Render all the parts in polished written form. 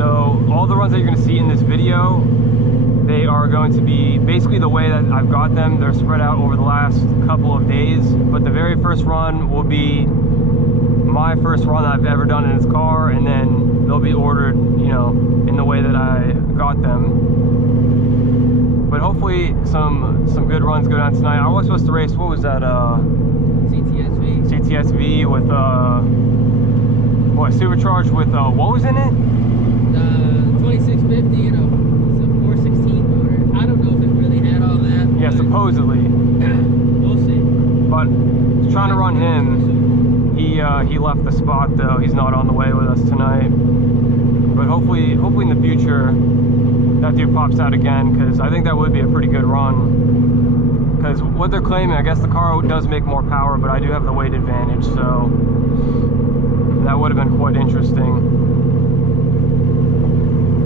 So all the runs that you're going to see in this video, they are going to be basically the way that I've got them. They're spread out over the last couple of days, but the very first run will be my first run that I've ever done in this car, and then they'll be ordered, you know, in the way that I got them. But hopefully some good runs go down tonight. I was supposed to race, what was that, CTSV with what, supercharged with what was in it? 2650, you know, it's a 416 motor. I don't know if it really had all that. Yeah, supposedly. We'll see. But trying to run him, he left the spot though. He's not on the way with us tonight. But hopefully in the future that dude pops out again, because I think that would be a pretty good run. Because what they're claiming, I guess the car does make more power, but I do have the weight advantage, so that would have been quite interesting.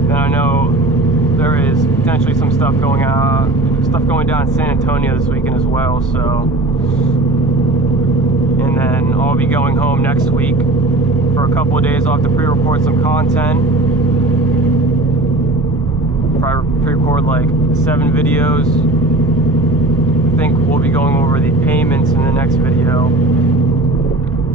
Then I know there is potentially some stuff going down in San Antonio this weekend as well, so. And then I'll be going home next week for a couple of days. I'll have to pre-record some content. Probably pre-record like 7 videos. I think we'll be going over the payments in the next video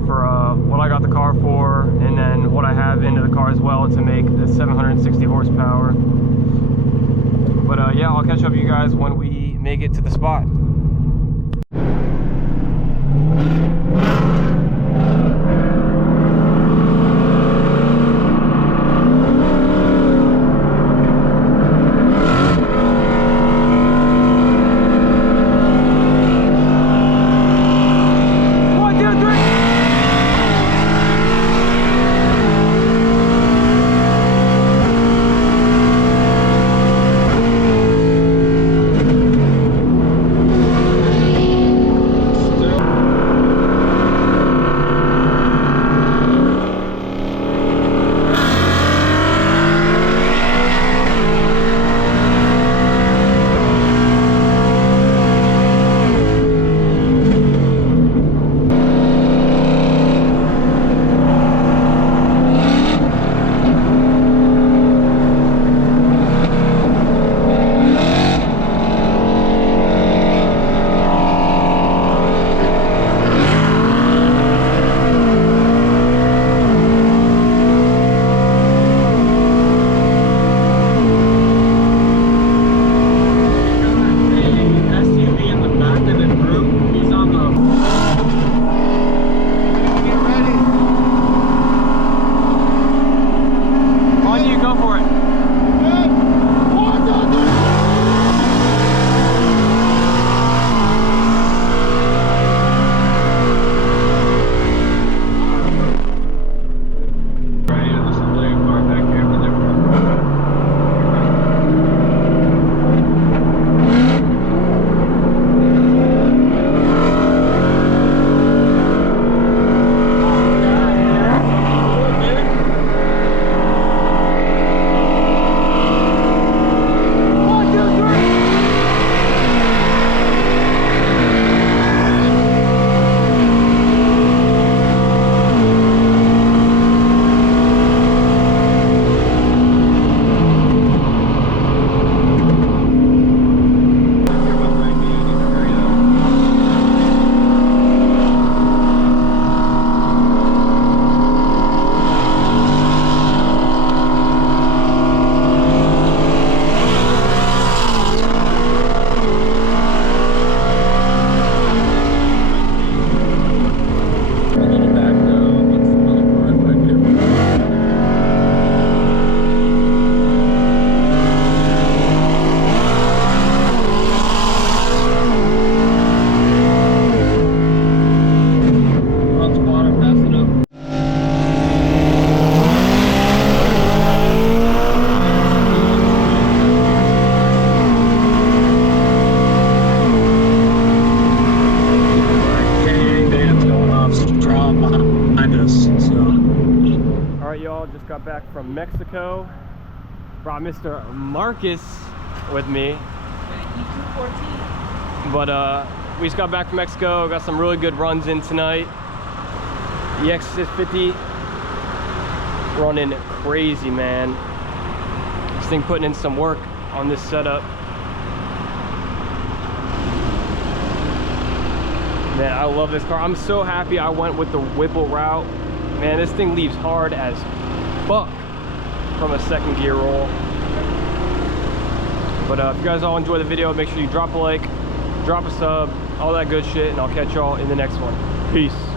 for what I got the car for, and then what I have into the car as well to make the 760 horsepower. But yeah, I'll catch up with you guys when we make it to the spot. Got back from Mexico. Brought Mr. Marcus with me. But we just got back from Mexico. Got some really good runs in tonight. The S650 running crazy, man. thing putting in some work on this setup. Man, I love this car. I'm so happy I went with the Whipple route. Man, this thing leaves hard as fuck from a second gear roll. But if you guys all enjoy the video, make sure you drop a like, drop a sub, all that good shit, and I'll catch y'all in the next one. Peace.